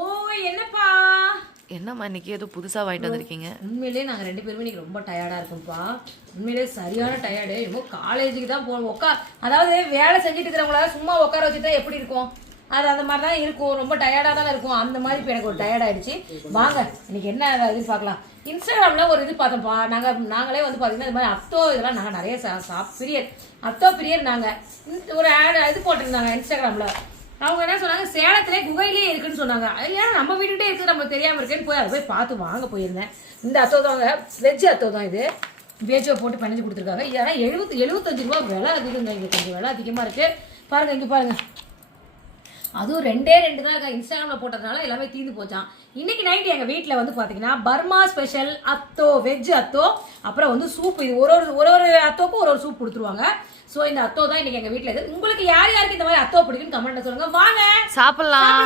ஓ என்னப்பா என்னம்மா இன்னைக்கு ஏதோ புதுசா வாங்கிட்டு வந்திருக்கீங்க? உண்மையிலேயே நாங்க 2 பேருமே இன்னைக்கு ரொம்ப டயர்டா இருக்கோம்ப்பா. உண்மையிலேயே சரியான டயர்டு. என்னமோ காலேஜுக்கு தான் போகணும். அதாவது வேலை செஞ்சுட்டு இருக்கிறவங்கள சும்மா உட்கார வச்சுட்டா எப்படி இருக்கும்? அது அந்த மாதிரி தான் இருக்கும். ரொம்ப டயர்டாக தானே இருக்கும். அந்த மாதிரி இப்போ எனக்கு ஒரு டயர்ட் ஆயிடுச்சு. வாங்க இன்னைக்கு என்ன இது பார்க்கலாம். இன்ஸ்டாகிராமில் ஒரு இது பார்த்தோம்ப்பா. நாங்களே வந்து பார்த்தீங்கன்னா இது மாதிரி அத்தோ இதெல்லாம் நாங்கள் நிறைய பிரியர் அத்தோ பிரியர் நாங்கள் ஒரு இது போட்டிருந்தாங்க இன்ஸ்டாகிராமில். அவங்க என்ன சொன்னாங்க, சேலத்திலே குகையிலே இருக்குன்னு சொன்னாங்க. ஏன்னா நம்ம வீட்டுக்கிட்டே இருக்குது நம்மளுக்கு தெரியாமல் இருக்கேன்னு போய் அதை போய் பார்த்து வாங்க போயிருந்தேன். இந்த அத்தோ தாங்க, வெஜ் அத்தோ தான் இது. வெஜ்ஜை போட்டு பண்ணிச்சு கொடுத்துருக்காங்க. ஏன்னா 75 ரூபா விலை அதிகங்க. இங்கே கொஞ்சம் விலை அதிகமாக இருக்குது. பாருங்கள் இங்கே பாருங்கள், அதுவும் 2 தான் இருக்கா. இன்ஸ்டாகிராமில் போட்டதுனால எல்லாமே தீர்ந்து போச்சான். இன்னைக்கு நைட்டு எங்கள் வீட்டில் வந்து பார்த்தீங்கன்னா Burma special atho, veg atho, அப்புறம் வந்து சூப். இது ஒரு அத்தோக்கும் ஒரு சூப் கொடுத்துருவாங்க. ஸோ இந்த அத்தோ தான் இன்னைக்கு எங்கள் வீட்டில் இருக்குது. உங்களுக்கு யார் யாருக்கு இந்த மாதிரி அத்தோ பிடிக்குன்னு கமெண்ட்ல சொல்லுங்க. வாங்க சாப்பிடலாம்.